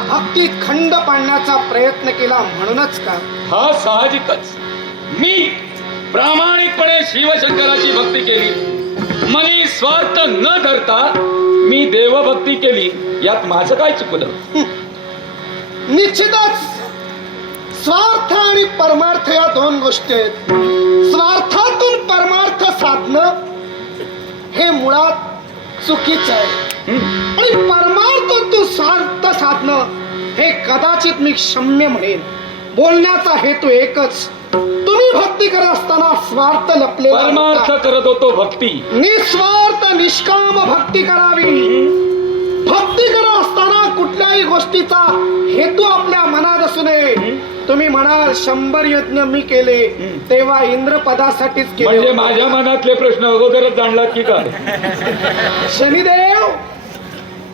भक्तीत खंड पाडण्याचा प्रयत्न केला म्हणूनच का? हा साहजिकच. मी प्रामाणिकपणे शिवशंकराची भक्ती केली, मनी स्वार्थ न धरता मी देवभक्ती केली, यात माझं काय चुकलं? निश्चितच स्वार्थ आणि परमार्थ या दोन गोष्टी आहेत. स्वार्थातून परमार्थ साधणं हे मुळात चुकीचं आहे आणि परमार्थातून स्वार्थ साधणं हे कदाचित मी क्षम्य म्हणेन. बोलण्याचा हेतू एकच, तुम्ही भक्ती करत असताना स्वार्थ लपलेला परमार्थ करत होतो भक्ती. निस्वार्थ निष्काम भक्ती करावी. भक्ती करत असताना कुठल्याही गोष्टीचा हेतू आपल्या मनात असू नये. तुम्ही म्हणाल 100 यज्ञ मी केले, तेव्हा इंद्रपदासाठीच केले. म्हणजे माझ्या मनातले प्रश्न अगोदरच जाणलात की काय? शनिदेव,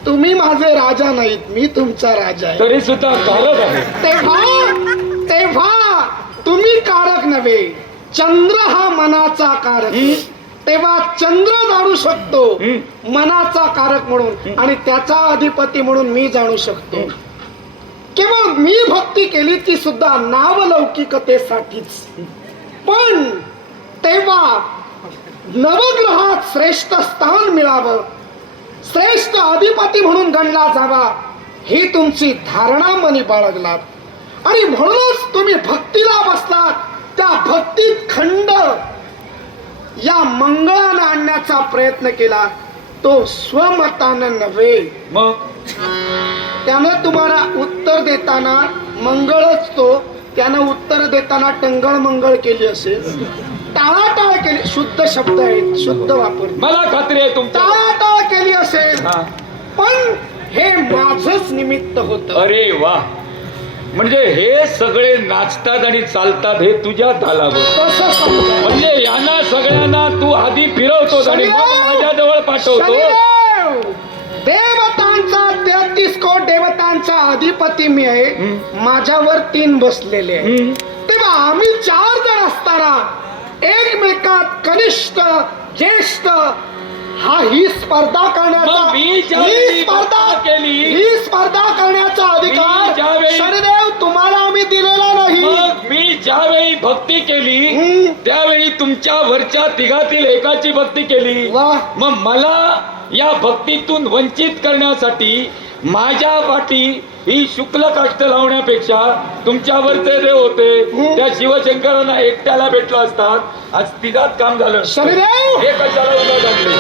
तुम्ही माझे राजा नाहीत, मी तुमचा राजा आहे. तरी सुद्धा कारक आहे. तेव्हा तुम्ही कारक नव्हे, चंद्र हा मनाचा कारक. तेव्हा चंद्र जाणू शकतो मनाचा कारक म्हणून, आणि त्याचा अधिपती म्हणून मी जाणू शकतो. केवळ मी भक्ती केली ती सुद्धा नावलौकिकतेसाठीच. पण तेव्हा नवग्रहात श्रेष्ठ स्थान मिळावं, श्रेष्ठ अधिपती म्हणून गणला जावा, ही तुमची धारणा मनी बाळगलात आणि म्हणूनच तुम्ही भक्तीला बसलात. त्या भक्तीत खंड या मंगळानं आणण्याचा प्रयत्न केला, तो स्वमतानं नव्हे. मग त्यानं तुम्हाला उत्तर देताना मंगळच तो, त्यानं उत्तर देताना टंगळ मंगळ केली असेल, टाळाटाळ केली, शुद्ध शब्द आहेत, शुद्ध वापर, मला खात्री आहे तुमचा. टाळाटाळ केली असेल, पण हे माझच निमित्त होत. अरे वा, म्हणजे हे सगळे नाचतात आणि चालतात हे तुझ्या धालावर. म्हणजे यांना सगळ्यांना तू आधी फिरवतोस आणि मग माझ्याजवळ पाठवतो. देवतांचा 33 कोट देवतांचा अधिपती मी आहे, माझ्यावर 3 बसलेले आहे. तेव्हा आम्ही 4 जण असताना एकमेकात कनिष्ठ ज्येष्ठ ही स्पर्धा करण्याचा ही स्पर्धा करण्याचा अधिकार शनिदेव तुम्हाला आम्ही दिलेला नाही. मी ज्यावेळी भक्ती केली त्यावेळी तुमच्या वरच्या तिघातील एकाची भक्ती केली. मग मला या भक्तीतून वंचित करण्यासाठी माझ्या पाठी ही शुक्ल काष्ट लावण्यापेक्षा तुमच्यावरचे देव होते त्या शिवशंकरांना एकट्याला भेटला असतात, आज तिघात काम झालं. शनिदेव हे कशाला उभा झाले?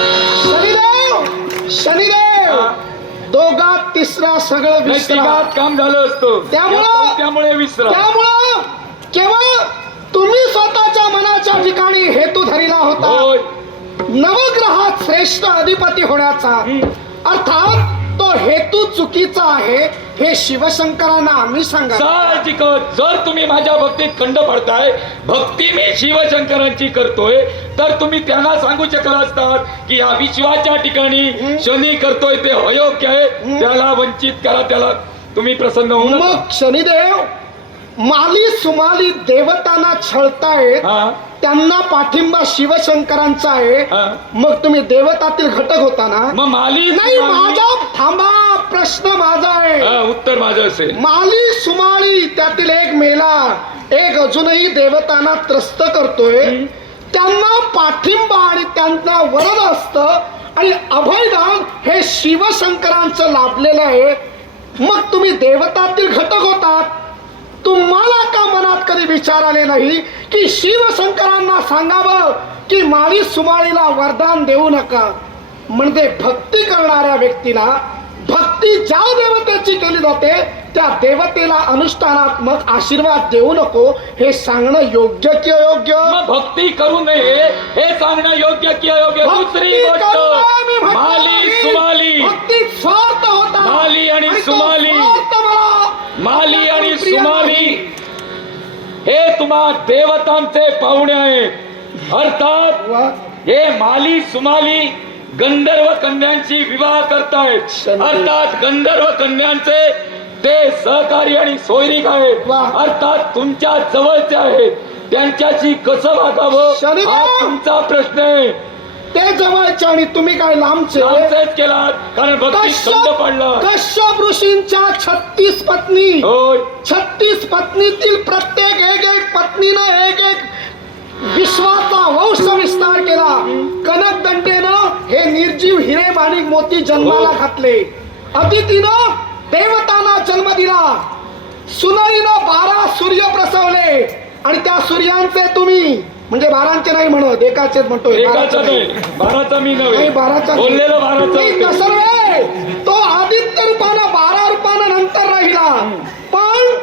शनिदेव शनिदेव दोघात तिसरा सगळं तिघात काम झालं असतं, त्यामुळे विसरा. त्यामुळं केवळ तुम्ही स्वतःच्या मनाच्या ठिकाणी हेतू धरिला होता, नवग्रहात श्रेष्ठ अधिपती होण्याचा. अर्थात तो हेतू चुकीचा आहे हे शिवशंकरांना आम्ही सांगा. साहजिकच जर तुम्ही माझ्या भक्तीत खंड पडताय, भक्ती मी शिवशंकरांची करतोय, तर तुम्ही त्यांना सांगू शकला असतात की या विश्वाच्या ठिकाणी शनी करतोय ते अयोग्य आहे, त्याला वंचित करा, त्याला तुम्ही प्रसन्न होऊ नका. मग शनिदेव माली सुमाली देवतांना छळतायत, त्यांना पाठिंबा शिवशंकरांचा आहे, मग तुम्ही देवतातील घटक होता ना? मग माली नाही, माझा थांबा, प्रश्न माझा आहे, उत्तर माझं असेल. माली सुमाली त्यातील एक मेला, एक अजूनही देवतांना त्रस्त करतोय, त्यांना पाठिंबा आणि त्यांना वरद असतं आणि अभयदान हे शिवशंकरांचं लाभलेलं आहे. मग तुम्ही देवतातील घटक होतात, तुम्हाला का मनात कधी विचार आले नाही की शिवशंकरांना सांगावं की माळी सुमाळीला वरदान देऊ नका, म्हणजे भक्ती करणाऱ्या व्यक्तीला भक्ती ज्या देवतेची केली जाते त्या देवतेला अनुष्ठानात्मक आशीर्वाद देऊ नको हे सांगणं योग्य की अयोग्य? भक्ती करू नये हे सांगणं योग्य की अयोग्य? दुसरी गोष्ट, माली सुमाली भक्तीत स्वार्थ होता, माली आणि सुमाली, माली आणि सुमाली हे तुम्हा देवतांचे पाहुणे आहेत. अर्थात हे माली सुमाली गंधर्व कन्यांची विवाह करतायत, अर्थात गंधर्व कन्यांचे ते सहकारी आणि सोयरीक आहेत, अर्थात तुमच्या जवळचे आहेत, त्यांच्याशी कसं वागावं हा तुमचा प्रश्न आहे. ते जवळचे आणि तुम्ही काय लांबचे लांबचेच केलात कारण भक्तीत खंड पडला. कश्यप ऋषींच्या 36 पत्नी, होय 36 पत्नीतील प्रत्येक एक पत्नीनं एक विश्वाचा वंश विस्तार केला. कनकदंडेनं हे निर्जीव हिरे माणिक मोती जन्माला घातले. अदितीनं देवतांना जन्म दिला. सुनईनं 12 सूर्य प्रसवले आणि त्या सूर्यांचे तुम्ही म्हणजे 12चे नाही म्हणत एकाचेच म्हणतो. एकाचा नाही 12चा मी नव्हे नाही 12चा बोललेलं 12चा सर्वे तो आदित्य रूपानं 12 रूपानं नंतर राहिला. पण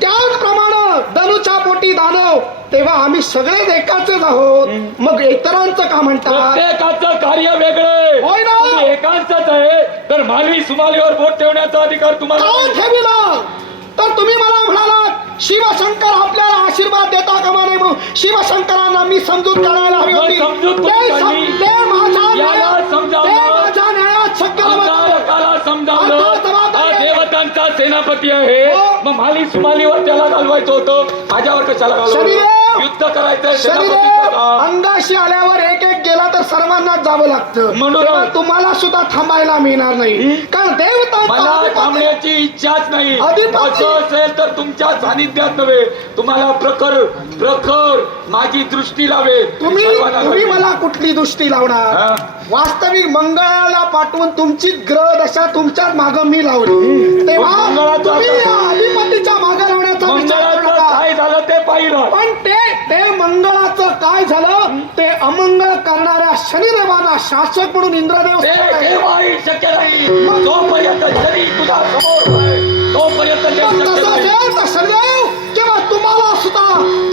त्याचप्रमाणे धनुच्या पोटी दानव तेव्हा आम्ही सगळेच एकाचेच आहोत. मग इतरांचं का म्हणतात? प्रत्येकाचं कार्य वेगळे होय ना? तुम्ही एकांचंच आहे तर मानवी सुमालीवर बोट ठेवण्याचा अधिकार तुम्हाला का नाही. ठेविला? तर तुम्ही मला म्हणालात शिवशंकर आपल्याला आशीर्वाद देता कामा नये म्हणून शिवशंकरांना मी समजूत काढायला हवी होती. समजूत ते कुठे सम- काढली? ते माझ्या याला न्यायात- समजावलं. ते माझ्या न्यायात शक्य नव्हतं. अंगारकाला समजावलं आता जबाबदारी हा आहे. देवतांचा सेनापती आहे. हो. मग माली सुमालीवर त्याला घालवायचं होतं माझ्यावर कशाला घालवलं? शरीरे- युद्ध करायचं शरीरे सेनापतीचं काम. अंगाशी आल्यावर एक गेला तर सर्वांनाच जावं लागतं. म्हणून- तेव्हा तुम्हाला सुद्धा थांबायला मिळणार नाही. कारण देवतांचा मला अधिपती- थांबण्याची इच्छाच नाही. अधिपती- असं असेल तर तुमच्या सानिध्यात नव्हे तुम्हाला प्रखर माझी दृष्टी लावेल. तुम्ही सर्वांना तुम्ही लावेल. मला कुठली दृष्टी लावणार? हा? वास्तविक मंगळाला पाठवून तुमची ग्रह दशा तुमच्याच माग मी लावली. तेव्हा मंगळाचं तुम्ही आता- या अधिपतीच्या मागे लावण्याचा विचार करू मंगळाचं नका. काय झालं ते पाहिलं. पण ते मंगळाचं काय झालं ते अमंगळ करणाऱ्या शनिदेवाला शासक म्हणून इंद्रदेव ते सांगतायत. केव्हाही शक्य नाही. जोपर्यंत शनी तुझ्या समोर आहे, तोपर्यंत ते पण शक्य तसं नाही. असेल तर शनिदेव किंवा तुम्हाला सुद्धा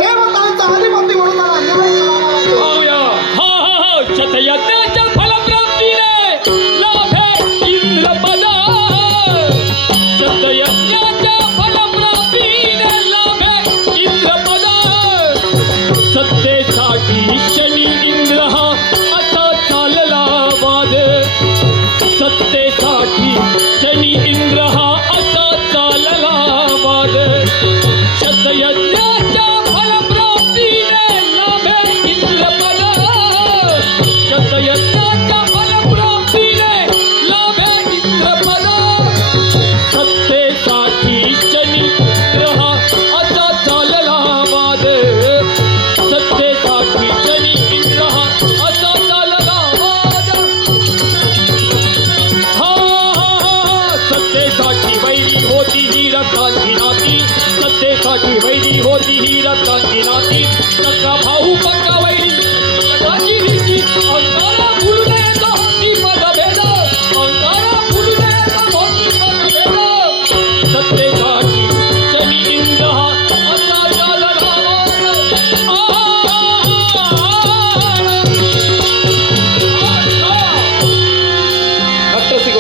देवतांचा अधिपती म्हणून मला न्याय करावा लागेल. पाहूया. शतयज्ञाच्या फलप्राप्तीने लाभे इंद्रपद. शतयज्ञाच्या फलप्राप्तीने लाभे इंद्रपद. सत्तेसाठी शनी इंद्र हा असा चालला वाद. सत्तेसाठी शनी इंद्र हा असा चालला वाद. शतयज्ञाच्या फलप्राप्तीने लाभे इंद्रपद. शतयज्ञाच्या फलप्राप्तीने लाभे इंद्रपद. सत्तेसाठी शनी ग्रह असा चालला वाद. सत्तेसाठी शनी इंद्र असा चालला वाद. सत्तेसाठी वैरी होती ही रक्ताची नाती. सत्तेसाठी वैरी होती ही रक्ताची नाती. सगळा भाऊ